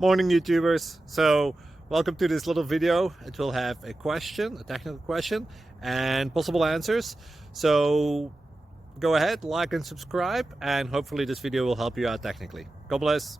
Morning YouTubers. So welcome to this little video. It will have a question, a technical question, and possible answers. So go ahead, like and subscribe, and hopefully this video will help you out technically. God bless.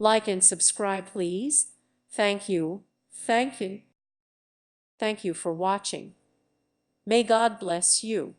Like and subscribe, please. Thank you. Thank you. Thank you for watching. May God bless you.